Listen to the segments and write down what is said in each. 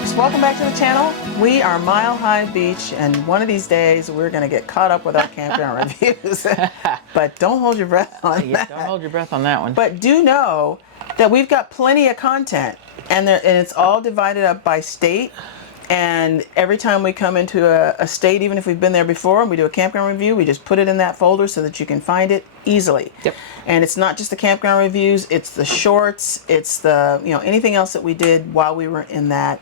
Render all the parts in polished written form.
folks, welcome back to the channel. We are Mile High Beach, and one of these days we're going to get caught up with our campground reviews. But don't hold your breath on that. Don't hold your breath on that one. But do know that we've got plenty of content, and it's all divided up by state. And every time we come into a state, even if we've been there before and we do a campground review, we just put it in that folder so that you can find it easily. Yep. And it's not just the campground reviews, it's the shorts, it's the, anything else that we did while we were in that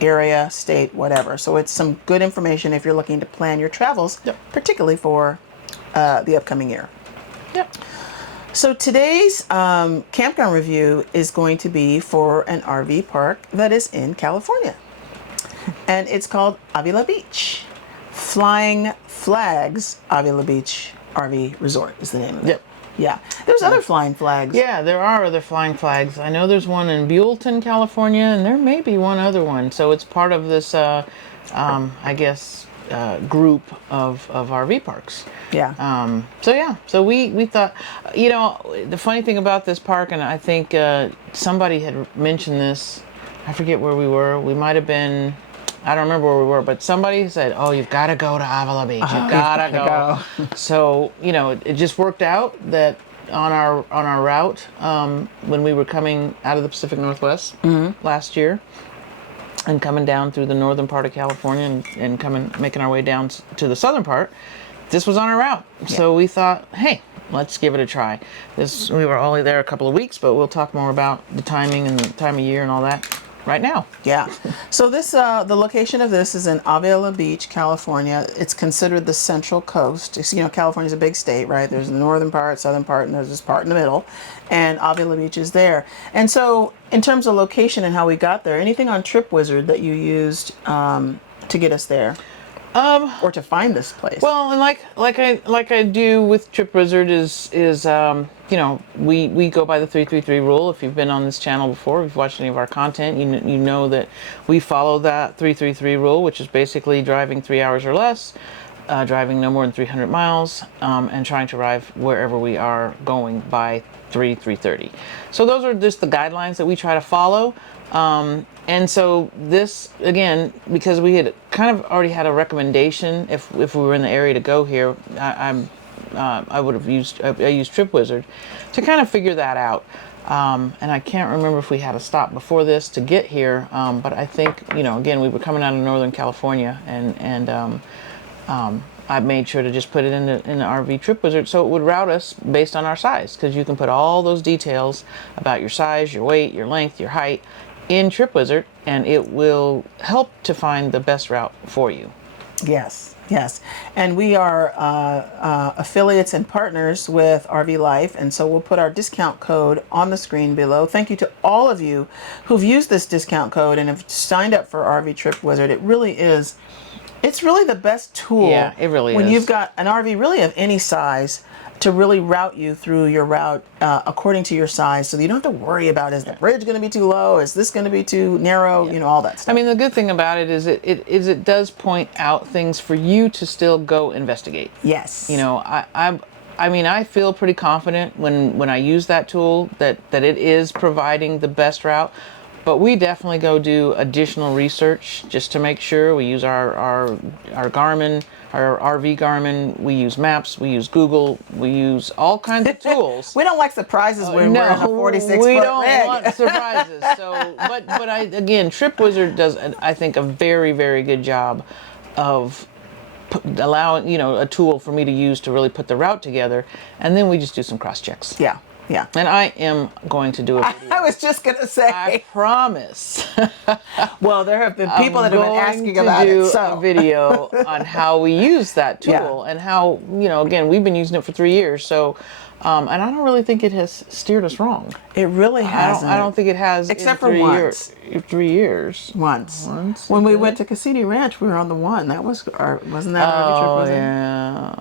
area, state, whatever. So it's some good information if you're looking to plan your travels, yep, particularly for the upcoming year. Yep. So today's campground review is going to be for an RV park that is in California. And it's called Avila Beach. Flying Flags Avila Beach RV Resort is the name of it. Yep. Yeah. There's other flying flags. Yeah, there are other flying flags. I know there's one in Buellton, California, and there may be one other one. So it's part of this, I guess, group of RV parks. Yeah. So we thought, the funny thing about this park, and I think somebody had mentioned this, I forget where we were. We might have been, I don't remember where we were, but somebody said, "Oh, you've got to go to Avila Beach. You've got to go." So it just worked out that on our route, when we were coming out of the Pacific Northwest last year, and coming down through the northern part of California and making our way down to the southern part, this was on our route. Yeah. So we thought, hey, let's give it a try. We were only there a couple of weeks, but we'll talk more about the timing and the time of year and all that right now. Yeah. So this, the location of this is in Avila Beach, California. It's considered the Central Coast. California's a big state, right? There's the northern part, southern part, and there's this part in the middle. And Avila Beach is there. And so in terms of location and how we got there, anything on TripWizard that you used to get us there? Or to find this place? Well, and like I do with TripWizard is we go by the 333 rule. If you've been on this channel before, if you've watched any of our content, you know that we follow that 333 rule, which is basically driving 3 hours or less, driving no more than 300 miles, and trying to arrive wherever we are going by 3:30. So those are just the guidelines that we try to follow. And so this, again, because we had kind of already had a recommendation, if we were in the area to go here, I would have used TripWizard to kind of figure that out. And I can't remember if we had a stop before this to get here, but I think, again, we were coming out of Northern California, and I made sure to just put it in the RV TripWizard so it would route us based on our size, because you can put all those details about your size, your weight, your length, your height in TripWizard, and it will help to find the best route for you. Yes. And we are affiliates and partners with RV Life, and so we'll put our discount code on the screen below. Thank you to all of you who've used this discount code and have signed up for RV TripWizard. It's really the best tool. Yeah, it really is. When you've got an RV really of any size to really route you through your route according to your size, so that you don't have to worry about, is the bridge going to be too low? Is this going to be too narrow? All that stuff. I mean, the good thing about it is it does point out things for you to still go investigate. Yes. I feel pretty confident when I use that tool that it is providing the best route. But we definitely go do additional research just to make sure. We use our Garmin, our RV Garmin. We use maps. We use Google. We use all kinds of tools. We don't like surprises when we're in a 46-foot we don't rig. want surprises. So, but again, TripWizard does, I think, a very, very good job of allowing a tool for me to use to really put the route together, and then we just do some cross checks. Yeah. And I am going to do a video. I was just going to say. I promise. Well, there have been people that have been asking about it. I'm going to do a video on how we use that tool and how, again, we've been using it for 3 years. So, and I don't really think it has steered us wrong. It really hasn't. I don't think it has. Except for once. 3 years. Once. When we went to Cassini Ranch, we were on the one. That was wasn't that our trip? Yeah.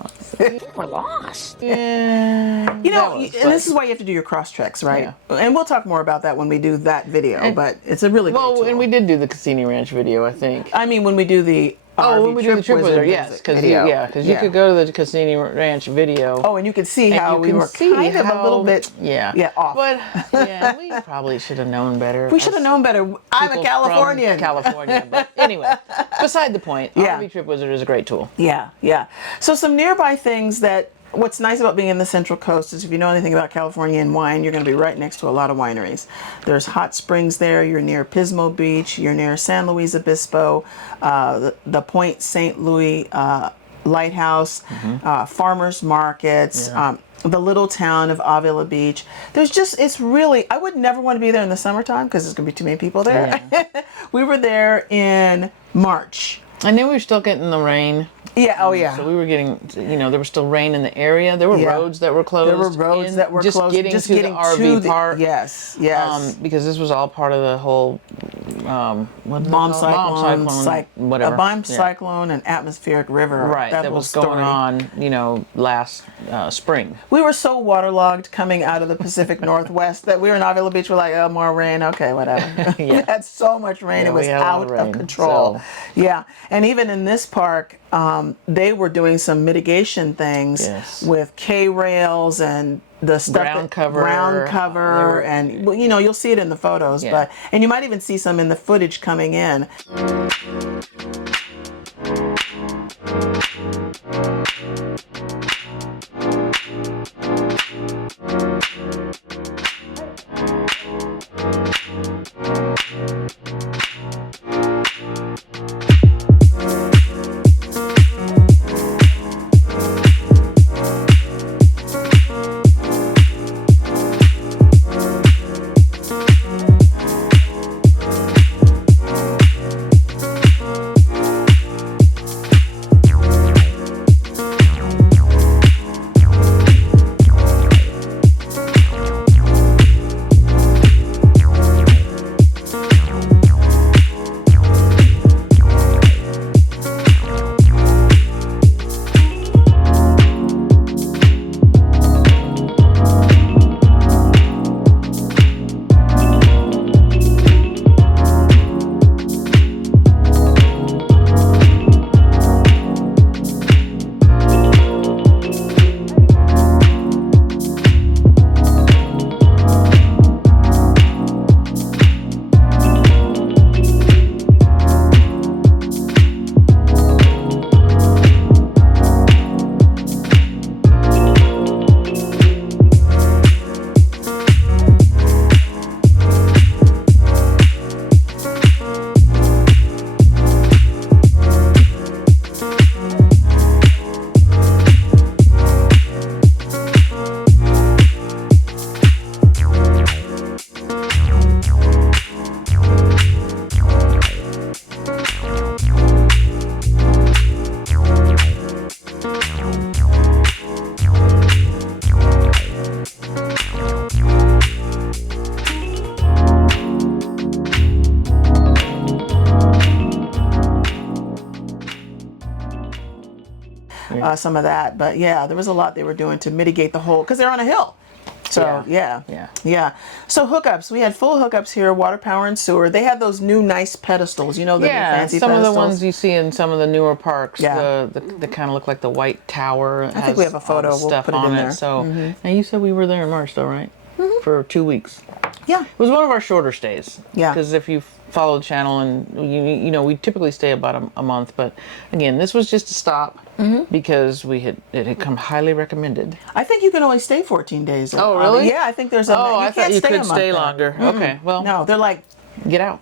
We're lost. Yeah. And this is why you have to do your cross checks, right? Yeah. And we'll talk more about that when we do that video. But it's a really good tool. And we did do the Cassini Ranch video, I think. I mean, when we do the Oh, RV when we do the Trip Wizard, yes, because you could go to the Cassini Ranch video. Oh, and you could see how we were see kind of a little bit off. But yeah, we probably should have known better. We should have known better. I'm a Californian. California, but anyway, beside the point. RV Trip Wizard is a great tool. Yeah, yeah. So some nearby things that. What's nice about being in the Central Coast is if you know anything about California and wine, you're going to be right next to a lot of wineries. There's hot springs there. You're near Pismo Beach. You're near San Luis Obispo, the Point St. Louis Lighthouse, farmers markets, the little town of Avila Beach. There's just, it's really, I would never want to be there in the summertime because there's going to be too many people there. Yeah. We were there in March. And then we were still getting the rain. Yeah, oh yeah. So we were getting, there was still rain in the area. There were roads that were closed. There were roads that were just closed. Getting to the RV park. Yes, yes. Because this was all part of the whole bomb cyclone, whatever. A bomb cyclone and atmospheric river. Right, that was going on, last spring. We were so waterlogged coming out of the Pacific Northwest that we were in Avila Beach. We're like, oh, more rain. Okay, whatever. We had so much rain. It was out of control. So. Yeah, and even in this park, they were doing some mitigation things with K-rails and the stuff ground cover, and you'll see it in the photos, and you might even see some in the footage coming in. Some of that, but there was a lot they were doing to mitigate the whole, because they're on a hill. So yeah. So hookups, we had full hookups here, water, power, and sewer. They had those new nice pedestals, the new fancy some pedestals. Of the ones you see in some of the newer parks. They kind of look like the white tower. I think we have a photo. We'll put it in there. So, and you said we were there in March, though, right? For 2 weeks. Yeah, it was one of our shorter stays. Yeah, because if you follow the channel, and we typically stay about a month, but again, this was just a stop because it had come highly recommended. I think you can only stay 14 days. Oh, really? Yeah, I think there's a. Oh, I thought you could stay longer. Mm-hmm. Okay, well, no, they're like, get out.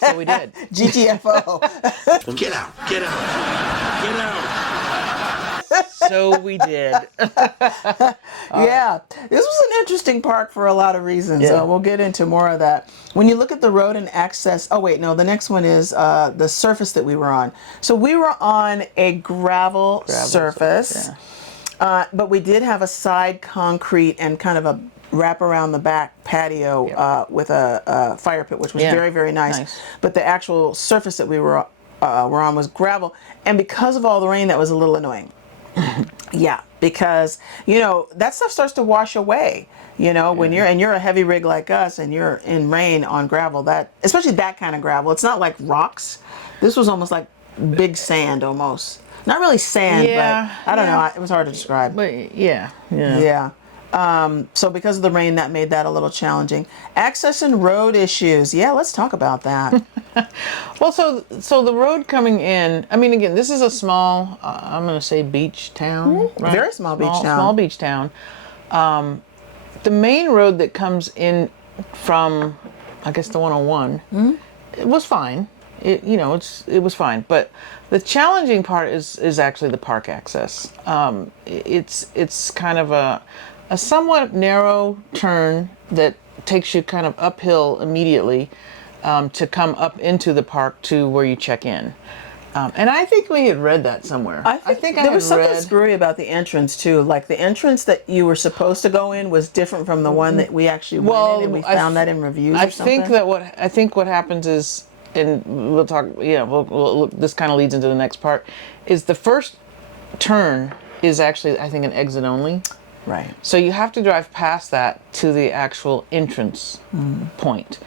So we did. GTFO. Get out! Get out! Get out! So we did. Yeah, this was an interesting park for a lot of reasons. We'll get into more of that. When you look at the road and access, the next one is the surface that we were on. So we were on a gravel surface, but we did have a side concrete and kind of a wrap around the back patio with a fire pit, which was very, very nice. But the actual surface that we were on was gravel, and because of all the rain, that was a little annoying. Because that stuff starts to wash away. When you're a heavy rig like us and you're in rain on gravel, that especially that kind of gravel, it's not like rocks. This was almost like big sand almost. Not really sand, Yeah, but I don't yeah. know. It was hard to describe. But yeah. Yeah. So because of the rain, that made that a little challenging. Access and road issues. Yeah, let's talk about that. Well, so the road coming in. I mean, again, this is a small. I'm going to say beach town. Right? Very small beach town. Small beach town. The main road that comes in from, I guess, the 101, it was fine. It was fine. But the challenging part is actually the park access. It's kind of a somewhat narrow turn that takes you kind of uphill immediately to come up into the park to where you check in. And I think we had read that somewhere. I think there was something screwy about the entrance too. Like the entrance that you were supposed to go in was different from the one that we actually went in, and we found that in reviews. I or something. think what happens is, and we'll talk. Yeah, this kind of leads into the next part. Is the first turn is actually, I think, an exit only. Right. So you have to drive past that to the actual entrance point.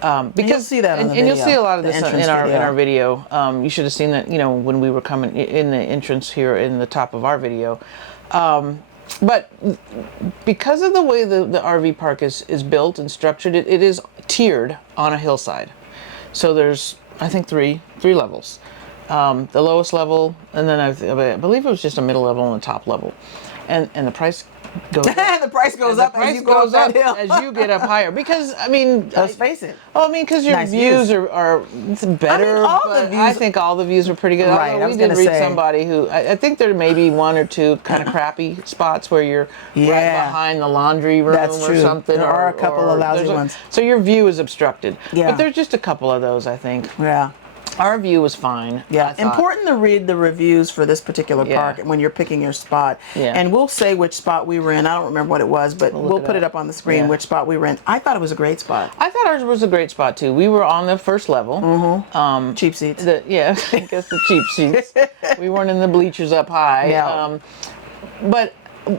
Because you'll see that on the and you'll video, see a lot of the this in entrance our video. You should have seen that, when we were coming in the entrance here in the top of our video. But because of the way the RV park is built and structured, it is tiered on a hillside. So there's, I think, three levels. The lowest level, and then I believe it was just a middle level and a top level. And the price goes up. The price goes up as you go up that hill. As you get up higher. Because, I mean... Let's face it. Well, I mean, because your Nice views views. are better, all the but views- I think all the views are pretty good. Right, Although I we was did gonna read say. somebody who... I think there may be one or two kind of crappy spots where you're right Yeah. behind the laundry room That's or true. something. There are a couple of lousy there's ones. So your view is obstructed. Yeah. But there's just a couple of those, I think. Yeah. Our view was fine. I Yeah, thought. important to read the reviews for this particular Yeah. park when you're picking your spot. Yeah. And we'll say which spot we were in. I don't remember what it was, but we'll put it up on the screen, Yeah. which spot we were in. I thought it was a great spot. I thought ours was a great spot too. We were on the first level. Cheap seats. I guess the cheap seats. We weren't in the bleachers up high. No. But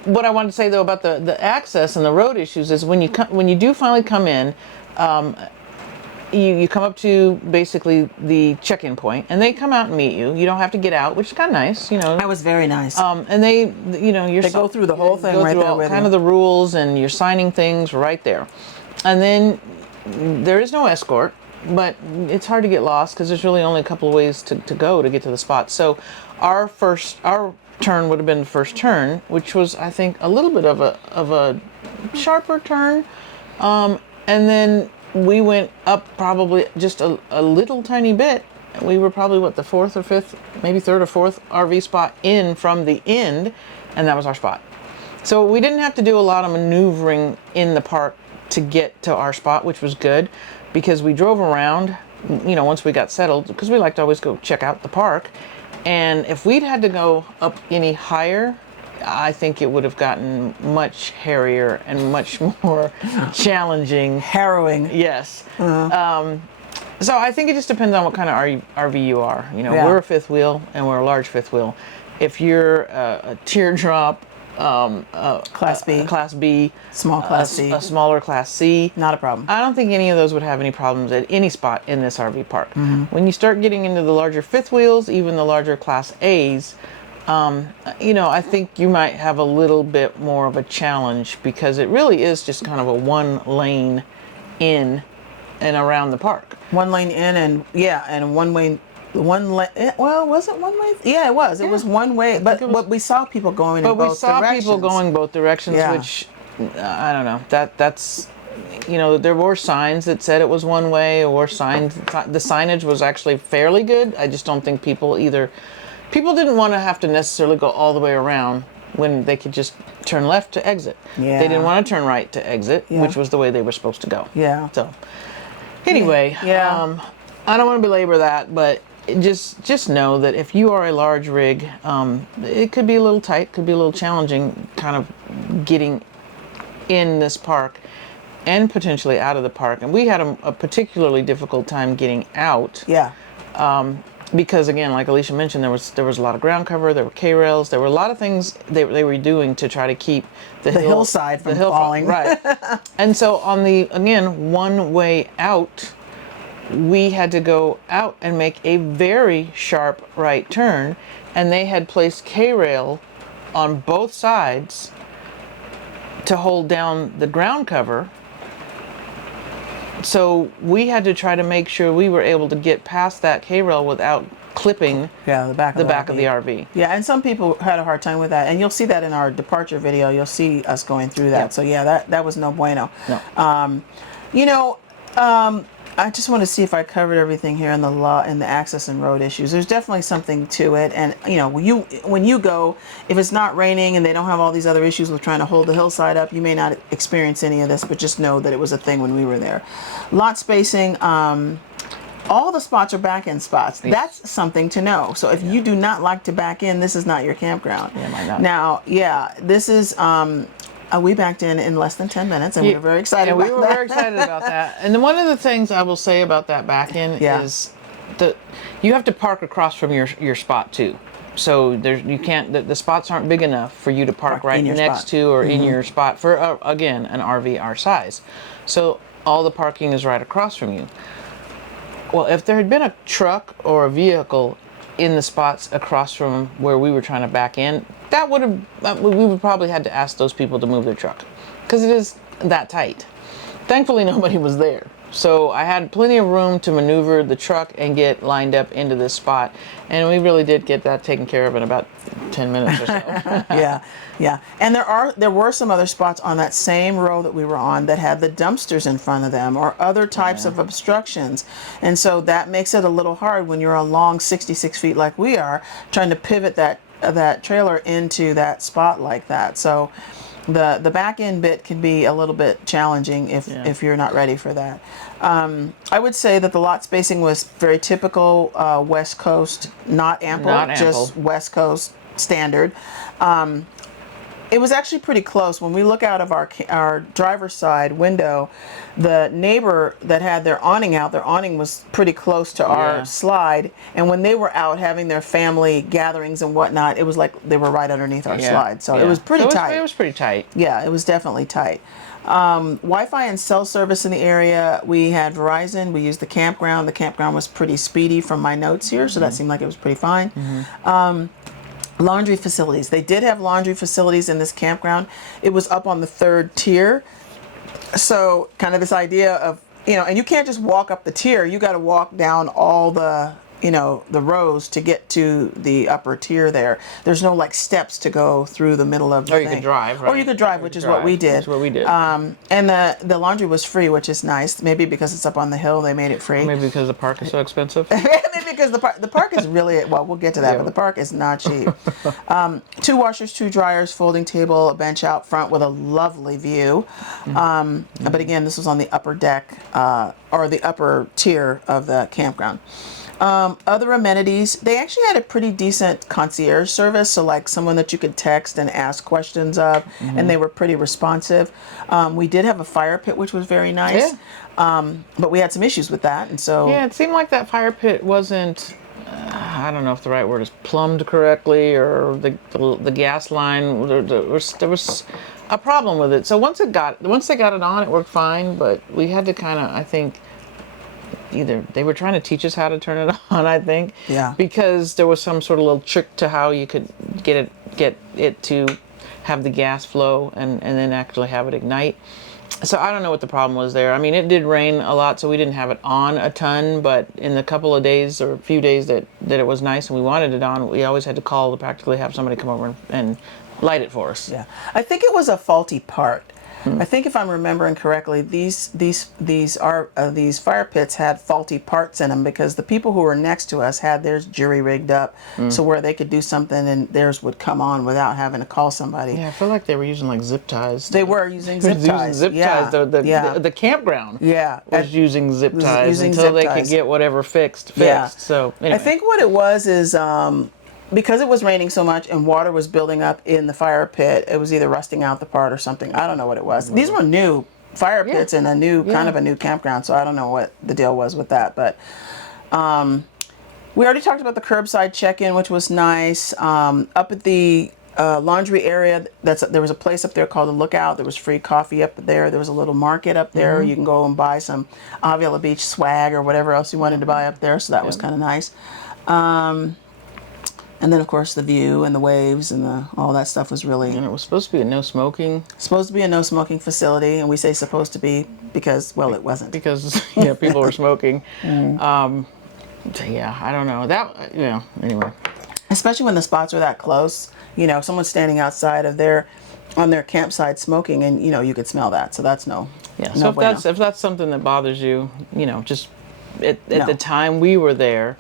what I wanted to say though about the access and the road issues is when you do finally come in, you come up to basically the check-in point, and they come out and meet you. You don't have to get out, which is kind of nice, That was very nice. And they go through the whole thing right there with kind you. of the rules, and you're signing things right there. And then there is no escort, but it's hard to get lost because there's really only a couple of ways to go to get to the spot. So our turn would have been the first turn, which was, I think, a little bit of a sharper turn, and then we went up probably just a little tiny bit. We were probably the fourth or fifth, maybe third or fourth RV spot in from the end, and that was our spot. So we didn't have to do a lot of maneuvering in the park to get to our spot, which was good because we drove around, once we got settled, because we like to always go check out the park. And if we'd had to go up any higher, I think it would have gotten much hairier and much more challenging. Harrowing. Yes. So I think it just depends on what kind of RV you are. Yeah. We're a fifth wheel, and we're a large fifth wheel. If you're a teardrop, Class B. Class B, Small Class C. a smaller Class C, Not a problem. I don't think any of those would have any problems at any spot in this RV park. When you start getting into the larger fifth wheels, even the larger Class A's, I think you might have a little bit more of a challenge because it really is just kind of a one lane in and around the park. One lane in and one way. Well, was it one way? Yeah, it was. It was one way. But we saw people going in both directions. But we saw people going both directions, Yeah. which I don't know. That's there were signs that said it was one way, or signs. The signage was actually fairly good. I just don't think people didn't want to have to necessarily go all the way around when they could just turn left to exit. Yeah. They didn't want to turn right to exit, Yeah. which was the way they were supposed to go. Yeah. So anyway, Yeah. I don't want to belabor that, but just know that if you are a large rig, it could be a little tight, could be a little challenging kind of getting in this park and potentially out of the park. And we had a particularly difficult time getting out. Yeah. Because again, like Alicia mentioned, there was a lot of ground cover, there were K-rails, there were a lot of things they were doing to try to keep the hillside from falling. Right. And so on the, again, one way out, we had to go out and make a very sharp right turn, and they had placed K-rail on both sides to hold down the ground cover. So we had to try to make sure we were able to get past that K-rail without clipping the back of the RV. Yeah, and some people had a hard time with that, and you'll see that in our departure video. You'll see us going through that. Yep. So yeah, that was no bueno. No. You know, I just want to see if I covered everything here in the law and the access and road issues. There's definitely something to it, and you know, when you go, if it's not raining and they don't have all these other issues with trying to hold the hillside up, you may not experience any of this, but just know that it was a thing when we were there. Lot spacing. All the spots are back-in spots. Yes. That's something to know. So if you do not like to back in, this is not your campground. Yeah, might not. Now, yeah, this is. We backed in less than 10 minutes, and we were very excited about that. We were very excited about that. And then one of the things I will say about that back-in is that you have to park across from your spot too. So you can't. The spots aren't big enough for you to park right next spot. to or in your spot for again an RV our size. So all the parking is right across from you. Well, if there had been a truck or a vehicle in the spots across from where we were trying to back in, that would have we would probably had to ask those people to move their truck because it is that tight. Thankfully, nobody was there, so I had plenty of room to maneuver the truck and get lined up into this spot, and we really did get that taken care of in about 10 minutes or so. Yeah, and there were some other spots on that same row that we were on that had the dumpsters in front of them or other types of obstructions, and so that makes it a little hard when you're along 66 feet like we are, trying to pivot that trailer into that spot like that. So the back end bit can be a little bit challenging if you're not ready for that. I would say that the lot spacing was very typical West Coast, not ample, just West Coast standard. It was actually pretty close. When we look out of our driver's side window, the neighbor that had their awning out, their awning was pretty close to our slide. And when they were out having their family gatherings and whatnot, it was like they were right underneath our slide. So it was pretty tight. It was pretty tight. Yeah, it was definitely tight. Wi-Fi and cell service in the area. We had Verizon. We used the campground. The campground was pretty speedy from my notes here, so that seemed like it was pretty fine. Laundry facilities. They did have laundry facilities in this campground. It was up on the 3rd tier. So kind of this idea of, and you can't just walk up the tier. You got to walk down all the rows to get to the upper tier there. There's no like steps to go through the middle of the thing. Or you could drive, right? Or you could drive, which is what we did. That's what we did. And the laundry was free, which is nice. Maybe because it's up on the hill, they made it free. Maybe because the park is so expensive. Maybe because the park is really, well, we'll get to that, but the park is not cheap. 2 washers, 2 dryers, folding table, a bench out front with a lovely view. But again, this was on the upper deck or the upper tier of the campground. Other amenities, they actually had a pretty decent concierge service, so like someone that you could text and ask questions of, and they were pretty responsive. We did have a fire pit, which was very nice, but we had some issues with that, and so... Yeah, it seemed like that fire pit wasn't, I don't know if the right word is plumbed correctly, or the gas line, there was a problem with it. So once they got it on, it worked fine, but we had to kind of, I think, either they were trying to teach us how to turn it on, I think, because there was some sort of little trick to how you could get it to have the gas flow and then actually have it ignite. So I don't know what the problem was there. I mean, it did rain a lot, so we didn't have it on a ton, but in the couple of days or a few days that it was nice and we wanted it on, we always had to call to practically have somebody come over and light it for us. Yeah, I think it was a faulty part. I think if I'm remembering correctly, these fire pits had faulty parts in them because the people who were next to us had theirs jury rigged up, so where they could do something and theirs would come on without having to call somebody. Yeah, I feel like they were using like zip ties. They were using zip ties. The campground was using zip ties until they could get whatever fixed. So anyway. I think what it was is because it was raining so much and water was building up in the fire pit, it was either rusting out the part or something. I don't know what it was. These were new fire pits in a new kind of a new campground, so I don't know what the deal was with that. But we already talked about the curbside check-in, which was nice. Up at the laundry area. There was a place up there called the Lookout. There was free coffee up there. There was a little market up there. You can go and buy some Avila Beach swag or whatever else you wanted to buy up there. So that was kind of nice. And then of course the view and the waves and all that stuff was really. And it was supposed to be a no smoking. Supposed to be a no smoking facility, and we say supposed to be because, well, it wasn't. Because people were smoking. Yeah, I don't know that. Anyway. Especially when the spots are that close, someone's standing outside of on their campsite smoking, and you could smell that. So that's no. Yeah. No So bueno. if that's something that bothers you, just at No. the time we were there,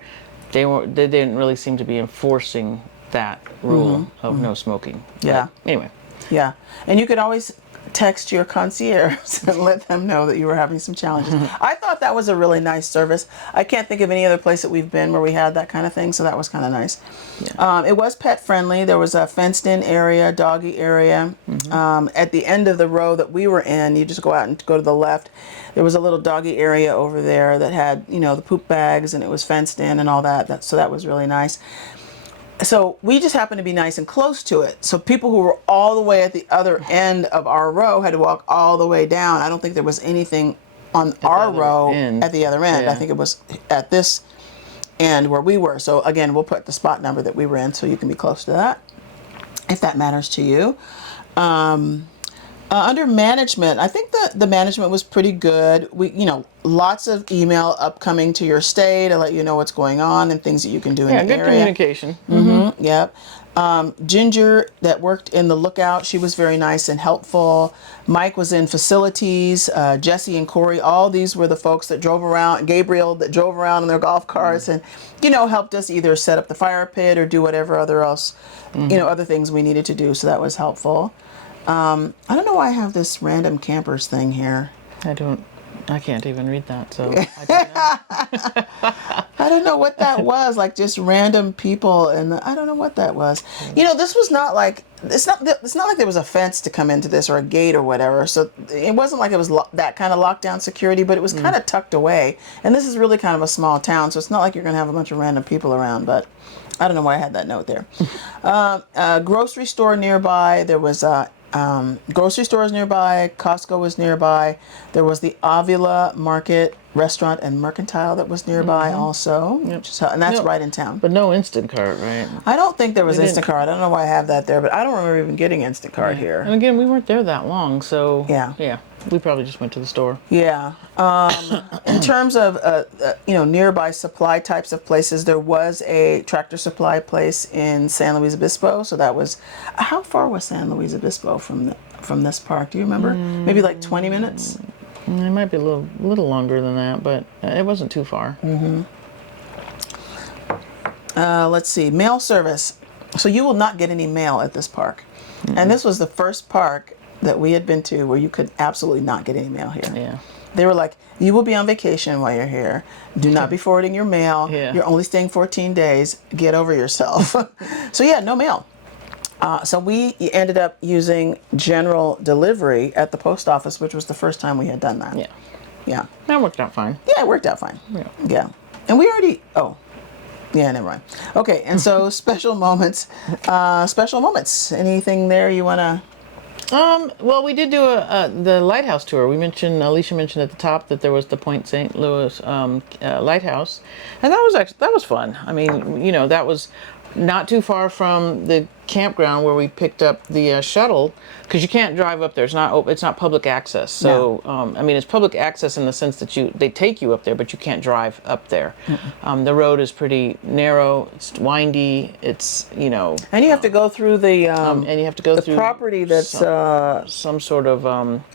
they didn't really seem to be enforcing that rule of no smoking. Yeah. But anyway. Yeah, and you could always text your concierge and let them know that you were having some challenges. I thought that was a really nice service. I can't think of any other place that we've been where we had that kind of thing, so that was kind of nice. Yeah. It was pet friendly. There was a fenced in area, doggy area. At the end of the row that we were in, you just go out and go to the left. There was a little doggy area over there that had, the poop bags, and it was fenced in and all that. So that was really nice. So we just happened to be nice and close to it. So people who were all the way at the other end of our row had to walk all the way down. I don't think there was anything on our row at the other end. Yeah. I think it was at this end where we were. So again, we'll put the spot number that we were in so you can be close to that, if that matters to you. Under management, I think the management was pretty good. We, lots of email upcoming to your stay to let you know what's going on and things that you can do in the good area. communication. Yep. Ginger that worked in the Lookout, she was very nice and helpful. Mike was in facilities. Jesse and Corey, all these were the folks that drove around. Gabriel that drove around in their golf carts and, helped us either set up the fire pit or do whatever other things we needed to do. So that was helpful. I don't know why I have this random campers thing here. I can't even read that, so I don't know. I don't know what that was, like just random people, and I don't know what that was. This was not like, it's not like there was a fence to come into this or a gate or whatever, so it wasn't like it was that kind of lockdown security, but it was kind of tucked away, and this is really kind of a small town, so it's not like you're going to have a bunch of random people around, but I don't know why I had that note there. Grocery store nearby, there was grocery stores nearby, Costco was nearby. There was the Avila Market Restaurant and Mercantile that was nearby also, and that's right in town. But no Instacart, right? I don't think there was We didn't- Instacart. I don't know why I have that there, but I don't remember even getting Instacart here. And again, we weren't there that long, so Yeah. we probably just went to the store. Yeah. In terms of nearby supply types of places, there was a Tractor Supply place in San Luis Obispo. So that was, how far was San Luis Obispo from this park? Do you remember? Maybe like 20 minutes. It might be a little longer than that, but it wasn't too far. Let's see, mail service. So you will not get any mail at this park, and this was the first park that we had been to where you could absolutely not get any mail here. Yeah. They were like, you will be on vacation while you're here. Do not be forwarding your mail. Yeah. You're only staying 14 days. Get over yourself. So yeah, no mail. So we ended up using general delivery at the post office, which was the first time we had done that. Yeah. Yeah. That worked out fine. Yeah, it worked out fine. Yeah. Yeah. And we already, yeah, never mind. Okay, and so special moments. Anything there you want to? Well, we did do the lighthouse tour. Alicia mentioned at the top that there was the Point St. Louis lighthouse, and that was fun. I mean, that was not too far from the campground where we picked up the shuttle, because you can't drive up there. It's not public access. So I mean, it's public access in the sense that they take you up there, but you can't drive up there. The road is pretty narrow. It's windy. It's and you have to go through the and you have to go through property that's some sort of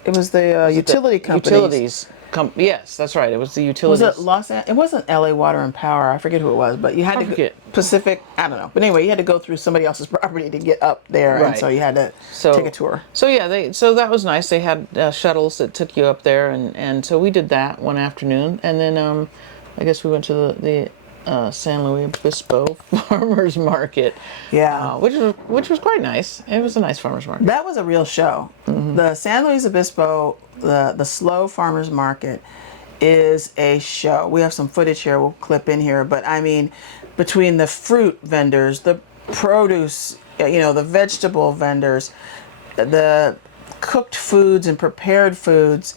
it was the utility company. Utilities. Yes, that's right. It was the utilities. Was it it wasn't LA Water and Power. I forget who it was, but you had to go, Pacific. I don't know, but anyway, you had to go through somebody else's property to get up there, and Right. so you had to take a tour. So yeah, so that was nice. They had shuttles that took you up there, and so we did that one afternoon, and then I guess we went to the San Luis Obispo Farmers Market. Yeah. Which was quite nice. It was a nice farmers market. That was a real show. The San Luis Obispo, the Slow Farmers Market is a show. We have some footage here we'll clip in here, but I mean, between the fruit vendors, the produce, the vegetable vendors, the cooked foods and prepared foods,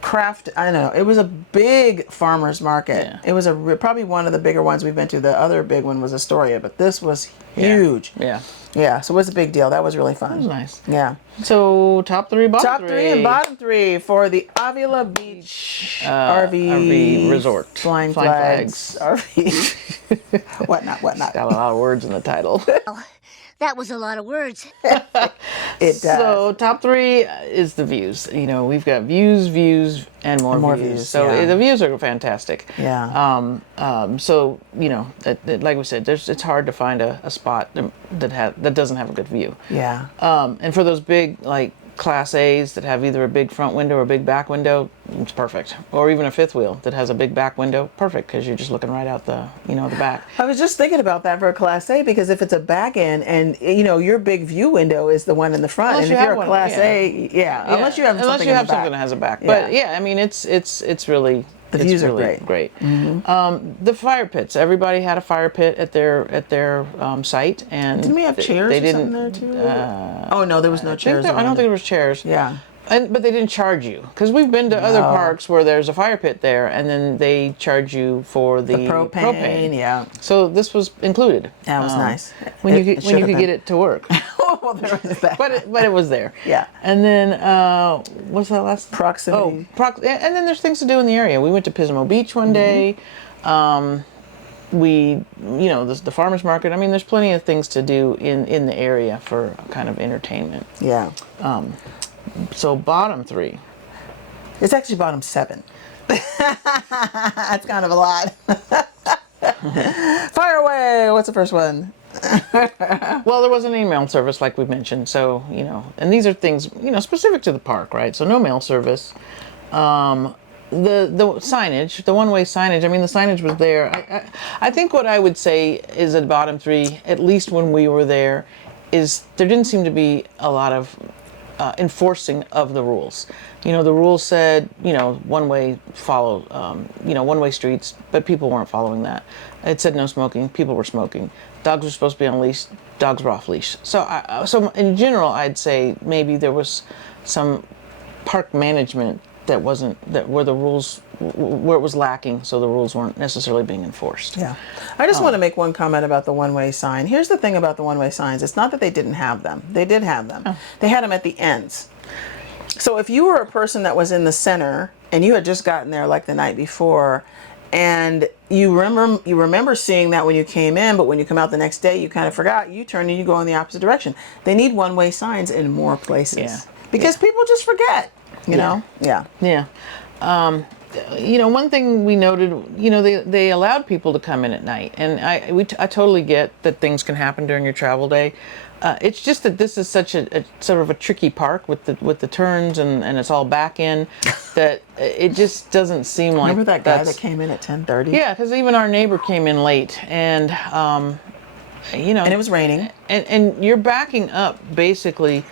craft. I don't know. It was a big farmers market. Yeah. It was probably one of the bigger ones we've been to. The other big one was Astoria, but this was huge. Yeah. Yeah. So it was a big deal. That was really fun. That was nice. Yeah. So top three, bottom Top three and bottom three for the Avila Beach RV resort. Flying flags. RV. Whatnot. Got a lot of words in the title. That was a lot of words. It does. So top thrwe is the views. We've got views, and more views. So yeah. the views are fantastic. Yeah. So like we said, it's hard to find a spot that doesn't have a good view. Yeah. And for those big Class A's that have either a big front window or a big back window, it's perfect. Or even a fifth wheel that has a big back window, perfect, because you're just looking right out the back. I was just thinking about that for a Class A, because if it's a back end and your big view window is the one in the front, Unless and if you you're have a Class A, unless you have something that has a back. But I mean, it's really. The views are really great. The fire pits. Everybody had a fire pit at their site, and didn't we have chairs? They didn't. There too? Oh no, there was no chairs. I don't think there was chairs. Yeah. But they didn't charge you, because we've been to other parks where there's a fire pit there, and then they charge you for the propane. Yeah. So this was included. That was nice. When you could get it to work. Well, there was that. But it was there. Yeah. And then what's that last? Proximity. And then there's things to do in the area. We went to Pismo Beach one day. The farmers market. I mean, there's plenty of things to do in the area for kind of entertainment. Yeah. So bottom three. It's actually bottom 7. That's kind of a lot. Fire away. What's the first one? Well, there was an email service, like we mentioned. So, and these are things, specific to the park, right? So no mail service. The signage, the one-way signage, I mean, the signage was there. I think what I would say is at bottom 3, at least when we were there, is there didn't seem to be a lot of enforcing of the rules. The rules said, one-way one-way streets, but people weren't following that. It said no smoking, people were smoking. Dogs were supposed to be on leash, dogs were off leash. So in general, I'd say maybe there was some park management where the rules, where it was lacking, so the rules weren't necessarily being enforced. Yeah. I just want to make one comment about the one-way sign. Here's the thing about the one-way signs. It's not that they didn't have them. They did have them. Oh. They had them at the ends. So if you were a person that was in the center and you had just gotten there like the night before, and you remember seeing that when you came in, but when you come out the next day, you kind of forgot, you turn and you go in the opposite direction. They need one-way signs in more places. Because people just forget. You know? Yeah. Yeah. One thing we noted, they allowed people to come in at night, and I totally get that things can happen during your travel day. It's just that this is such a sort of a tricky park with the turns and it's all back in that it just doesn't seem like. Remember that guy that came in at 10:30? Yeah, because even our neighbor came in late, and and it was raining, and you're backing up basically.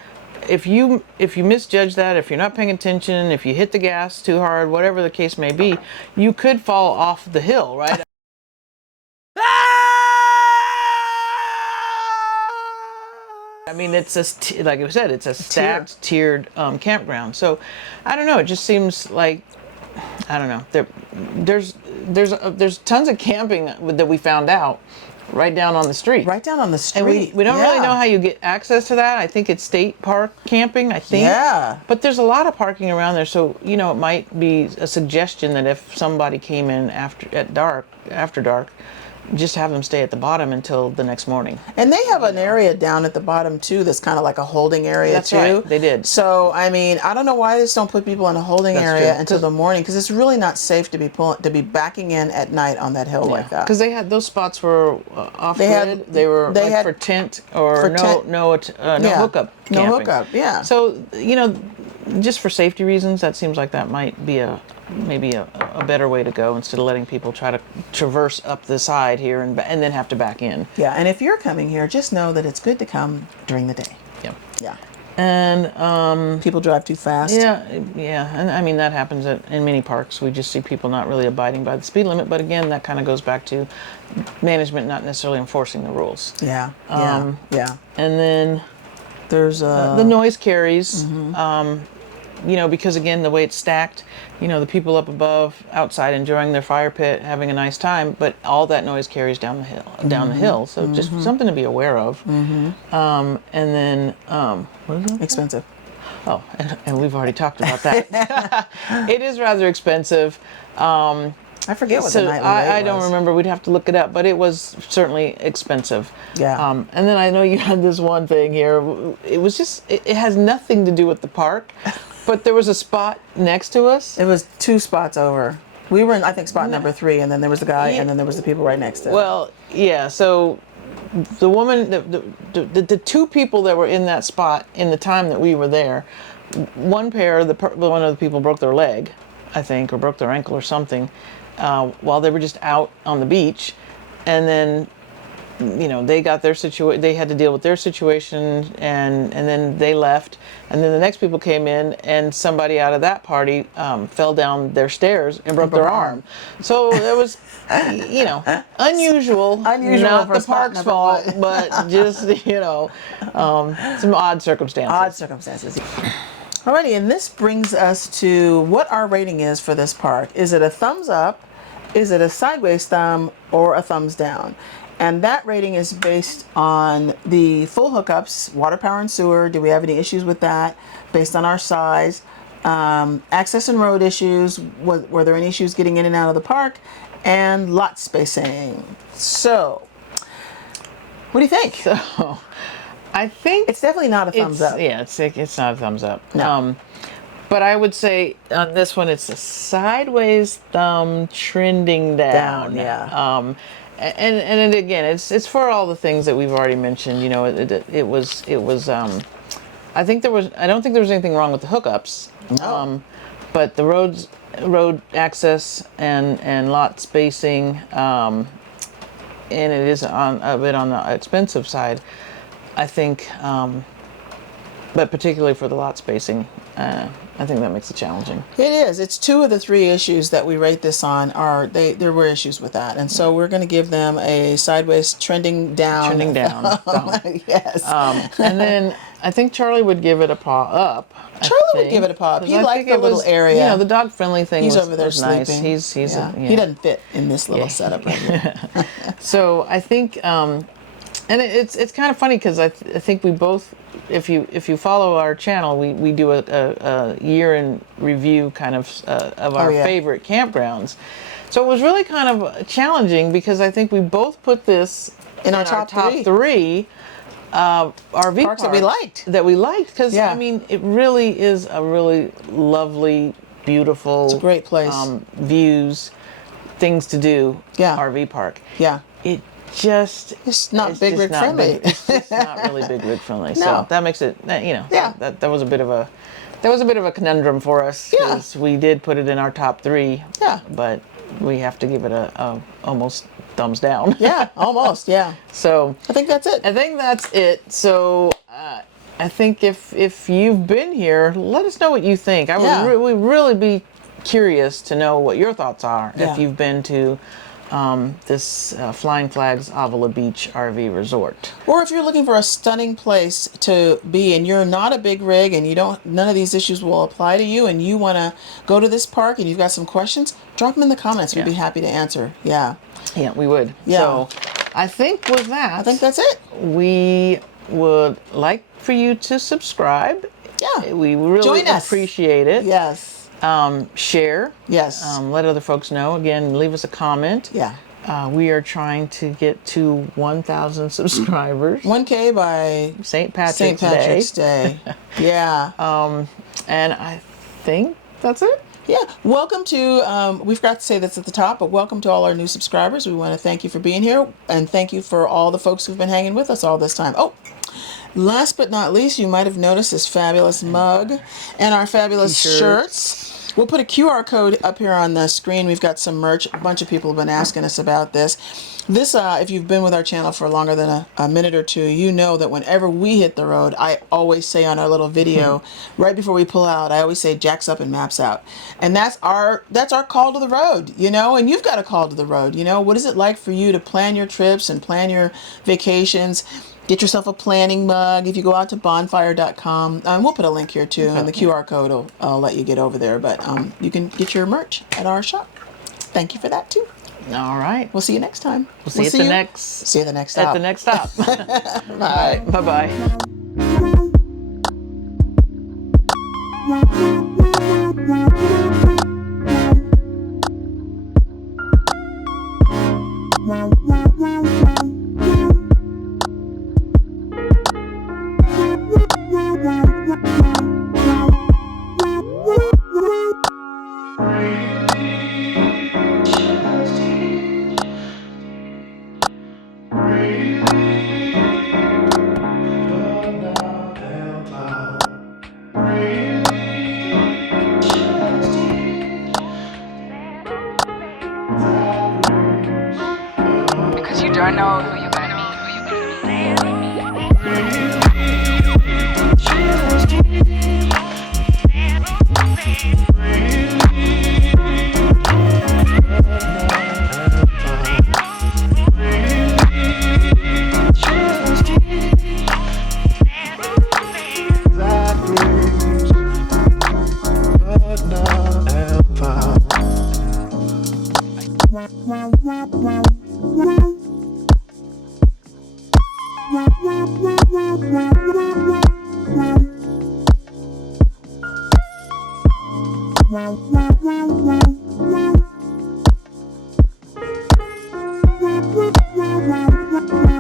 If you misjudge that, if you're not paying attention, if you hit the gas too hard, whatever the case may be, you could fall off the hill, right? I mean, it's like I said, it's a stacked, tiered campground. So, I don't know. It just seems like, I don't know. There's tons of camping that we found out. Right down on the street. Right down on the street. And we don't really know how you get access to that. I think it's state park camping, I think. Yeah. But there's a lot of parking around there, so it might be a suggestion that if somebody came in after dark, just have them stay at the bottom until the next morning. And they have an area down at the bottom too that's kind of like a holding area. That's too. Right. They did. So I mean, I don't know why they just don't put people in a holding area until the morning, because it's really not safe to be backing in at night on that hill like that. Because they had those spots were off grid. They were for tent or no hookup camping. No hookup. Yeah. So just for safety reasons, that seems like that might be maybe a better way to go, instead of letting people try to traverse up the side here and then have to back in. Yeah, and if you're coming here, just know that it's good to come during the day. Yeah. Yeah. And People drive too fast. yeah, and I mean that happens in many parks. We just see people not really abiding by the speed limit. But again, that kind of goes back to management not necessarily enforcing the rules. Yeah. Yeah. And then There's the noise carries. Because again, the way it's stacked, the people up above, outside enjoying their fire pit, having a nice time, but all that noise carries down the hill. So just something to be aware of. And then, what is it? expensive. Oh, and we've already talked about that. It is rather expensive. I forget what the nightly rate I don't was. remember. We'd have to look it up, but it was certainly expensive. Yeah. And then I know you had this one thing here. It was just, it has nothing to do with the park, but there was a spot next to us. It was 2 spots over. We were in, I think, spot number 3, and then there was the guy, and then there was the people right next to him. Well, yeah. So the woman, the 2 people that were in that spot in the time that we were there, one of the people broke their leg, I think, or broke their ankle or something, while they were just out on the beach, and then they got their they had to deal with their situation, and then they left, and then the next people came in, and somebody out of that party fell down their stairs and broke their arm. So it was unusual not for the spot park's number fault, 1. but just some odd circumstances. Odd circumstances. Alrighty, and this brings us to what our rating is for this park. Is it a thumbs up, is it a sideways thumb, or a thumbs down? And that rating is based on the full hookups, water, power, and sewer. Do we have any issues with that? Based on our size, access and road issues. Were there any issues getting in and out of the park? And lot spacing. So, what do you think? So, I think It's definitely not a thumbs up. Yeah, it's not a thumbs up. No. But I would say on this one, it's a sideways thumb trending down. Yeah. And again, it's for all the things that we've already mentioned. It was. I don't think there was anything wrong with the hookups. No. But the road access and lot spacing, and it is a bit on the expensive side, I think. But particularly for the lot spacing, I think that makes it challenging. It is. It's 2 of the 3 issues that we rate this on there were issues with that, and so we're going to give them a sideways trending down. Trending down. Yes. And then I think Charlie would give it a paw up. Charlie would give it a paw up. He liked the little area. The dog friendly thing. He's was, over there was sleeping. Nice. He's yeah. He doesn't fit in this little setup right here. So I think, and it's kind of funny because I think we both, if you follow our channel, we do a year in review kind of our favorite campgrounds. So it was really kind of challenging because I think we both put this in our top 3 RV parks that we liked. Because I mean, it really is a really lovely, beautiful. It's a great place. Views, things to do. Yeah. RV park. Yeah. It's not big rig friendly. It's just not really big rig friendly. No. So that makes it, Yeah. that was a bit of a conundrum for us because we did put it in our top 3. Yeah. But we have to give it a almost thumbs down. Yeah, almost. Yeah. So I think that's it. So I think if you've been here, let us know what you think. I would we'd really be curious to know what your thoughts are if you've been to this Flying Flags Avila Beach RV Resort. Or if you're looking for a stunning place to be and you're not a big rig and none of these issues will apply to you and you want to go to this park and you've got some questions, drop them in the comments. We'd be happy to answer. Yeah. Yeah, we would. Yeah. So I think with that, I think that's it. We would like for you to subscribe. Yeah. We really Join us. appreciate it. Yes. Share. Yes. Let other folks know. Again, leave us a comment. Yeah. We are trying to get to 1,000 subscribers. 1K by St. Patrick's Day. Yeah. And I think that's it. Yeah. Welcome to, we forgot to say this at the top, but welcome to all our new subscribers. We want to thank you for being here and thank you for all the folks who've been hanging with us all this time. Oh, last but not least, you might have noticed this fabulous mug and our fabulous shirts. We'll put a QR code up here on the screen. We've got some merch. A bunch of people have been asking us about this. This, if you've been with our channel for longer than a minute or two, you know that whenever we hit the road, I always say on our little video, right before we pull out, I always say jacks up and maps out. And that's our call to the road, you know, and you've got a call to the road, you know. What is it like for you to plan your trips and plan your vacations? Get yourself a planning mug. If you go out to bonfire.com, we'll put a link here too, and the QR code will let you get over there. But you can get your merch at our shop. Thank you for that too. All right. We'll see you next time. We'll see you at the next. See you at the next stop. At the next stop. Bye. Bye Because you don't know who you're gonna meet. Wow.